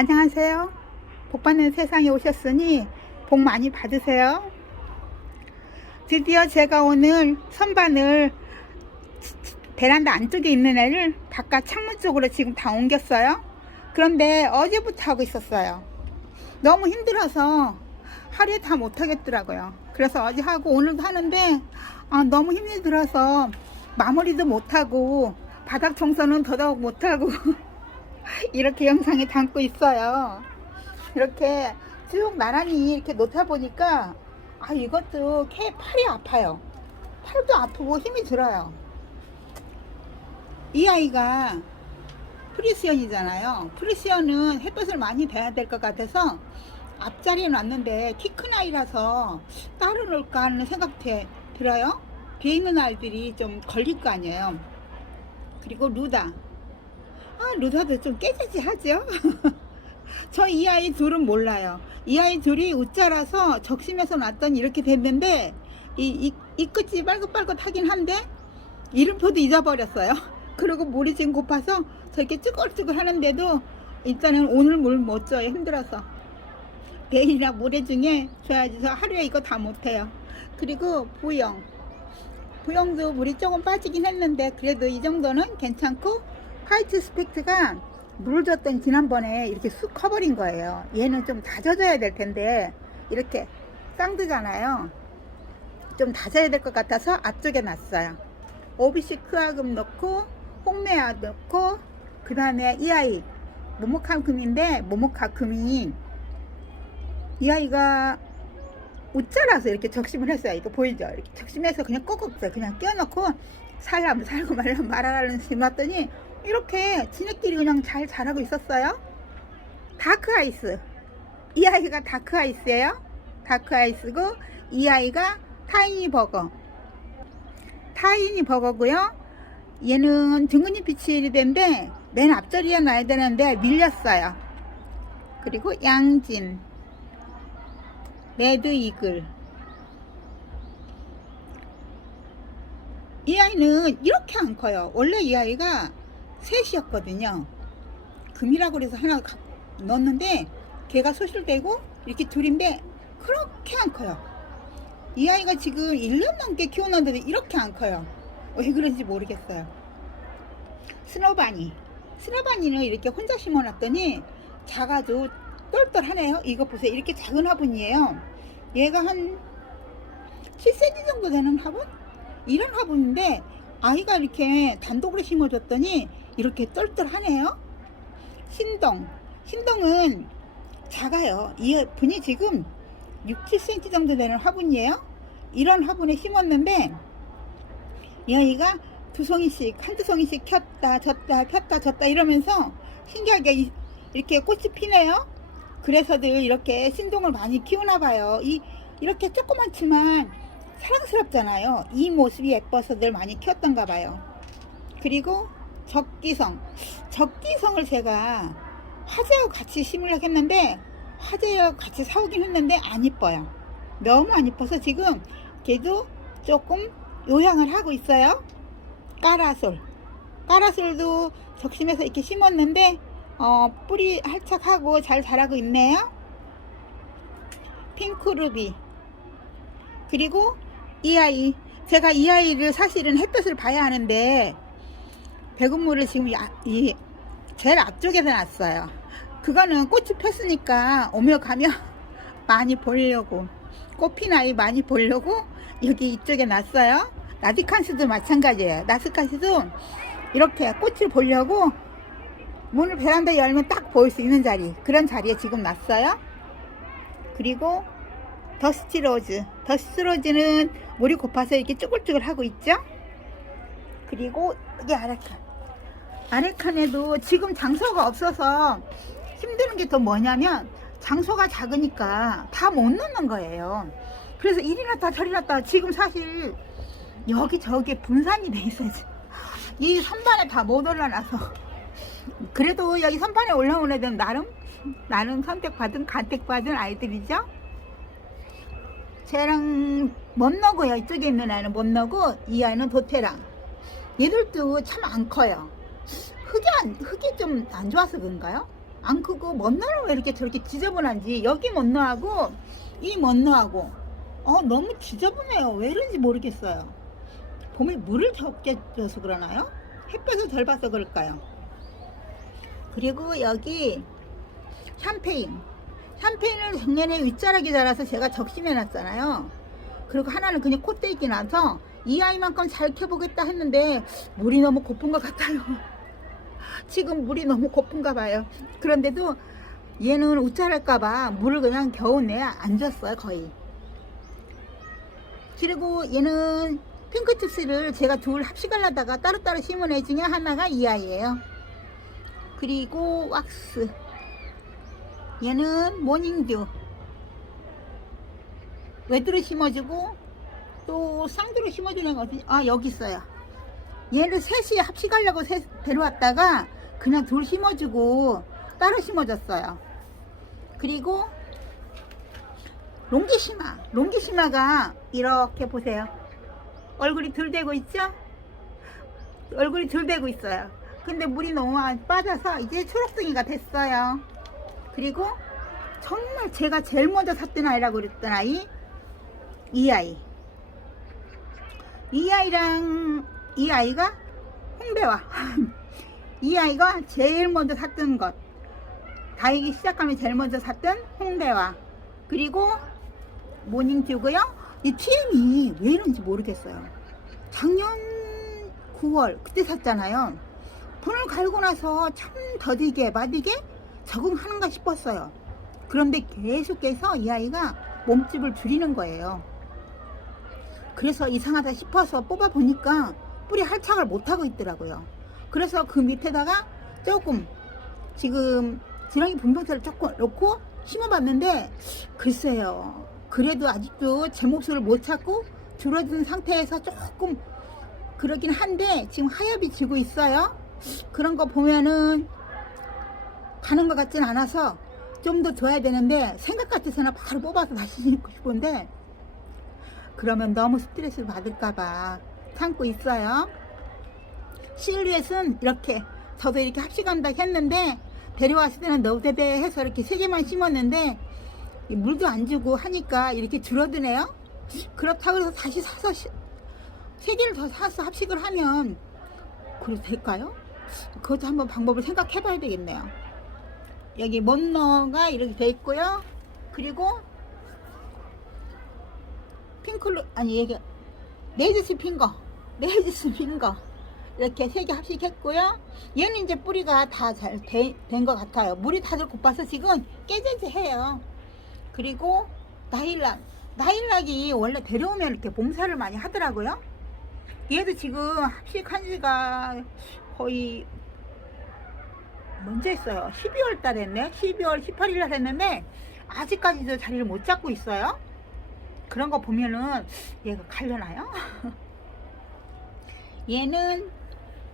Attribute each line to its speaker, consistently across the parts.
Speaker 1: 안녕하세요. 복 받는 세상에 오셨으니 복 많이 받으세요. 드디어 제가 오늘 선반을 베란다 안쪽에 있는 애를 바깥 창문 쪽으로 지금 다 옮겼어요. 그런데 어제부터 하고 있었어요. 너무 힘들어서 하루에 다 못하겠더라고요. 그래서 어제 하고 오늘도 하는데 아, 너무 힘이 들어서 마무리도 못하고 바닥 청소는 더더욱 못하고 이렇게 영상에 담고 있어요. 이렇게 쭉 나란히 이렇게 놓다 보니까 아 이것도 캐 팔이 아파요. 팔도 아프고 힘이 들어요. 이 아이가 프리시언이잖아요. 프리시언은 햇볕을 많이 대야 될 것 같아서 앞자리에 놨는데 키 큰 아이라서 따로 놓을까 하는 생각 대- 들어요. 비에 있는 아이들이 좀 걸릴 거 아니에요. 그리고 루다. 아, 루다도 좀 깨지지 하죠? 저 이 아이 둘은 몰라요. 이 아이 둘이 웃자라서 적심해서 놨더니 이렇게 됐는데, 이, 이, 이 끝이 빨긋빨긋 하긴 한데, 이름표도 잊어버렸어요. 그리고 물이 지금 고파서 저렇게 쭈글쭈글 하는데도, 일단은 오늘 물 못 줘요. 힘들어서. 내일이나 모레 중에 줘야지. 저 하루에 이거 다 못해요. 그리고 부영. 부영도 물이 조금 빠지긴 했는데, 그래도 이 정도는 괜찮고, 화이트 스펙트가 물 줬더니 지난번에 이렇게 쑥 커버린 거예요. 얘는 좀 다져줘야 될 텐데 이렇게 쌍드잖아요. 좀 다져야 될 것 같아서 앞쪽에 놨어요. 오비시 크아금 넣고 홍매아 넣고 그 다음에 이 아이 모모카 금인데 모모카 금이 이 아이가 웃자라서 이렇게 적심을 했어요. 이거 보이죠? 이렇게 적심해서 그냥 꼭꼭 그냥 끼워놓고 살라면 살고 말라면 말아라는 심었더니 이렇게 지네끼리 그냥 잘 자라고 있었어요. 다크 아이스. 이 아이가 다크 아이스예요. 다크 아이스고 이 아이가 타이니 버거. 타이니 버거고요. 얘는 등근잎 빛이 된데 맨 앞자리에 놔야 되는데 밀렸어요. 그리고 양진, 레드 이글. 이 아이는 이렇게 안 커요. 원래 이 아이가 셋이었거든요. 금이라고 그래서 하나 가- 넣었는데 걔가 소실되고 이렇게 둘인데 그렇게 안 커요. 이 아이가 지금 1년 넘게 키워놨는데 이렇게 안 커요. 왜 그런지 모르겠어요. 스노바니. 스노바니는 이렇게 혼자 심어놨더니 작아도 똘똘하네요. 이거 보세요. 이렇게 작은 화분이에요. 얘가 한 7cm 정도 되는 화분? 이런 화분인데 아이가 이렇게 단독으로 심어줬더니 이렇게 똘똘하네요. 신동. 신동은 작아요. 이 분이 지금 6, 7cm 정도 되는 화분이에요. 이런 화분에 심었는데 이 아이가 두 송이씩 한두 송이씩 켰다 졌다 켰다 졌다 이러면서 신기하게 이- 이렇게 꽃이 피네요. 그래서들 이렇게 신동을 많이 키우나 봐요. 이 이렇게 조그맣지만 사랑스럽잖아요. 이 모습이 예뻐서들 많이 키웠던가 봐요. 그리고 적기성. 적기성을 제가 화재하고 같이 심으려고 했는데 화재하고 같이 사오긴 했는데 안 이뻐요. 너무 안 이뻐서 지금 걔도 조금 요양을 하고 있어요. 까라솔. 까라솔도 적심해서 이렇게 심었는데 어, 뿌리 활착하고 잘 자라고 있네요. 핑크루비. 그리고 이 아이 제가 이 아이를 사실은 햇볕을 봐야 하는데 배군물을 지금 야- 이 제일 앞쪽에다 놨어요. 그거는 꽃이 폈으니까 오며 가며 많이 보려고 꽃핀 아이 많이 보려고 여기 이쪽에 놨어요. 나디칸스도 마찬가지예요. 나스칸스도 이렇게 꽃을 보려고 문을 베란다 열면 딱 보일 수 있는 자리 그런 자리에 지금 놨어요. 그리고 더스티 로즈. 더스티 로즈는 물이 고파서 이렇게 쭈글쭈글 하고 있죠. 그리고 여기 아래칸. 아래 칸에도 지금 장소가 없어서 힘드는 게더 뭐냐면 장소가 작으니까 다 못 넣는 거예요. 그래서 이리 놨다 저리 놨다 지금 사실 여기 저기 분산이 돼 있어요. 이 선반에 다 못 올라놔서 그래도 여기 선반에 올라온 애들은 나름 나름 선택받은 간택받은 아이들이죠. 쟤랑 못 넣고요. 이쪽에 있는 아이는 못 넣고 이 아이는 도태랑 얘들도 참 안 커요. 흙이 안, 흙이 좀 안 좋아서 그런가요? 안 크고 먼너는 왜 이렇게 저렇게 지저분한지 여기 먼너하고 이 먼너하고 어 너무 지저분해요 왜 이런지 모르겠어요 봄에 물을 적게 줘서 그러나요? 햇볕을 덜 봐서 그럴까요? 그리고 여기 샴페인 샴페인을 작년에 윗자락이 자라서 제가 적심해 놨잖아요 그리고 하나는 그냥 콧대기 나서 이 아이만큼 잘 캐보겠다 했는데 물이 너무 고픈 것 같아요 지금 물이 너무 고픈가 봐요. 그런데도 얘는 우짜랄까 봐 물을 그냥 겨우 내안 줬어요 거의. 그리고 얘는 핑크칩스를 제가 둘 합식하려다가 따로따로 심은 애 중에 하나가 이 아이예요. 그리고 왁스. 얘는 모닝듀. 외두로 심어주고 또 쌍두로 심어주는 거 어디 아 여기 있어요 얘를 셋이 합식하려고 셋 데려왔다가 그냥 둘 심어주고 따로 심어줬어요. 그리고 롱기시마 롱기시마가 이렇게 보세요. 얼굴이 들대고 있죠? 얼굴이 들대고 있어요. 근데 물이 너무 빠져서 이제 초록둥이가 됐어요. 그리고 정말 제가 제일 먼저 샀던 아이라고 그랬던 아이 이 아이. 이 아이랑 이 아이가 홍배와. 이 아이가 제일 먼저 샀던 것. 다이기 시작하면 제일 먼저 샀던 홍배와. 그리고 모닝듀고요. 이 TM이 왜 이런지 모르겠어요. 작년 9월 그때 샀잖아요. 분을 갈고 나서 참 더디게 마디게 적응하는가 싶었어요. 그런데 계속해서 이 아이가 몸집을 줄이는 거예요. 그래서 이상하다 싶어서 뽑아 보니까 뿌리 할착을 못하고 있더라고요. 그래서 그 밑에다가 조금 지금 지렁이 분평사를 조금 넣고 심어봤는데 글쎄요. 그래도 아직도 제 몫을 못 찾고 줄어든 상태에서 조금 그러긴 한데 지금 하엽이 지고 있어요. 그런 거 보면은 가는 것 같진 않아서 좀더 둬야 되는데 생각 같아서는 바로 뽑아서 다시 심고 싶은데 그러면 너무 스트레스를 받을까봐 참고 있어요. 실루엣은 이렇게 저도 이렇게 합식한다 했는데 데려왔을 때는 너대대 해서 이렇게 세 개만 심었는데 이 물도 안 주고 하니까 이렇게 줄어드네요. 그렇다고 해서 다시 사서 시- 세 개를 더 사서 합식을 하면 그래도 될까요? 그것도 한번 방법을 생각해 봐야 되겠네요. 여기 먼너가 이렇게 돼 있고요. 그리고 핑클로 아니 여기 레이지스 핑거 레이지스 핑거 이렇게 세 개 합식했고요. 얘는 이제 뿌리가 다 잘 된 것 같아요. 물이 다들 고파서 지금 깨재재해요. 그리고 나일락. 나일락이 원래 데려오면 이렇게 몸살을 많이 하더라고요. 얘도 지금 합식한 지가 거의 먼저 했어요. 12월 달 했네. 12월 18일 날 했는데 아직까지도 자리를 못 잡고 있어요. 그런 거 보면은 얘가 갈려나요? 얘는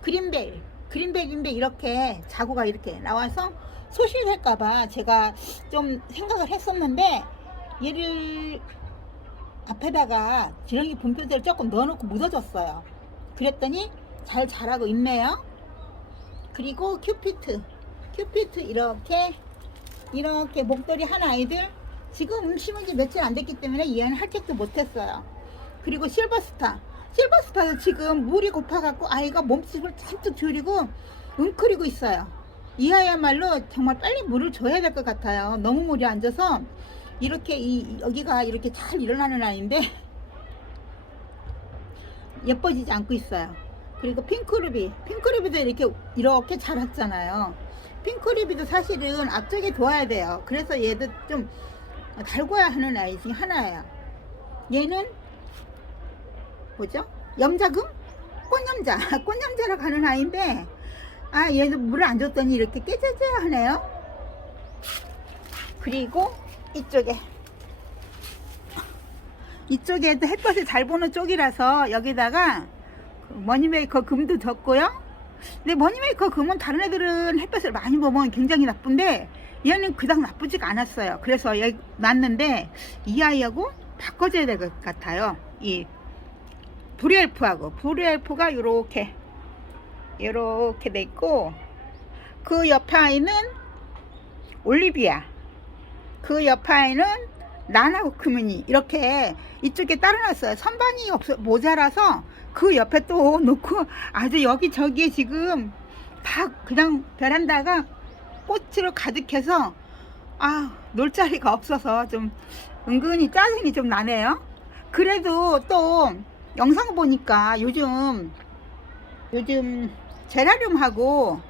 Speaker 1: 그린벨 그린벨인데 이렇게 자구가 이렇게 나와서 소실될까봐 제가 좀 생각을 했었는데 얘를 앞에다가 지렁이 분표대를 조금 넣어놓고 묻어줬어요. 그랬더니 잘 자라고 있네요. 그리고 큐피트 큐피트 이렇게 이렇게 목도리 한 아이들 지금 심은 지 며칠 안 됐기 때문에 얘는 할 택도 못했어요. 그리고 실버스타 실버스타도 지금 물이 고파갖고 아이가 몸집을 잔뜩 줄이고 웅크리고 있어요. 이 아이야말로 정말 빨리 물을 줘야 될 것 같아요. 너무 물이 앉아서 이렇게 이 여기가 이렇게 잘 일어나는 아이인데 예뻐지지 않고 있어요. 그리고 핑크루비 핑크루비도 이렇게 이렇게 자랐잖아요. 핑크루비도 사실은 앞쪽에 둬야 돼요. 그래서 얘도 좀 달궈야 하는 아이 중에 하나예요. 얘는 뭐죠? 염자금? 꽃염자. 꽃염자라고 하는 아이인데 아 얘도 물을 안 줬더니 이렇게 깨져져야 하네요. 그리고 이쪽에. 이쪽에도 햇볕을 잘 보는 쪽이라서 여기다가 그 머니메이커 금도 줬고요. 근데 머니메이커 금은 다른 애들은 햇볕을 많이 보면 굉장히 나쁜데 얘는 그닥 나쁘지가 않았어요. 그래서 여기 놨는데 이 아이하고 바꿔줘야 될 것 같아요. 이 브리엘프하고 브리엘프가 이렇게 이렇게 돼 있고 그 옆에 아이는 올리비아 그 옆에는 라나고 크미니 이렇게 이쪽에 따라놨어요. 선반이 없어 모자라서 그 옆에 또 놓고 아주 여기저기에 지금 다 그냥 베란다가 꽃으로 가득해서 아 놀 자리가 없어서 좀 은근히 짜증이 좀 나네요. 그래도 또 영상 보니까 요즘 요즘 제라늄하고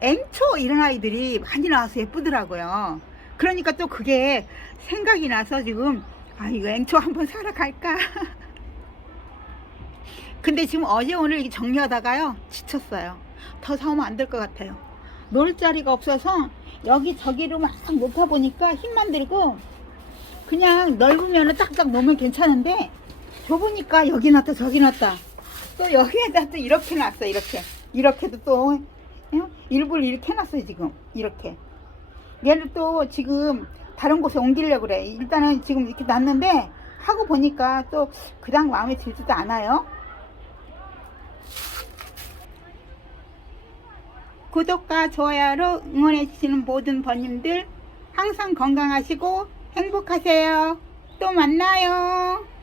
Speaker 1: 앵초 이런 아이들이 많이 나와서 예쁘더라고요. 그러니까 또 그게 생각이 나서 지금 아 이거 앵초 한번 사러 갈까? 근데 지금 어제 오늘 정리하다가요 지쳤어요. 더 사오면 안 될 것 같아요. 놀 자리가 없어서 여기 저기로 막 놓다 보니까 힘만 들고 그냥 넓으면 딱딱 놓으면 괜찮은데 좁으니까 여기 놨다 저기 놨다. 또 여기에다 또 이렇게 놨어 이렇게. 이렇게도 또 어? 일부러 이렇게 해놨어요 지금. 이렇게. 얘를 또 지금 다른 곳에 옮기려고 그래. 일단은 지금 이렇게 놨는데 하고 보니까 또 그닥 마음에 들지도 않아요. 구독과 좋아요로 응원해주시는 모든 번님들 항상 건강하시고 행복하세요. 또 만나요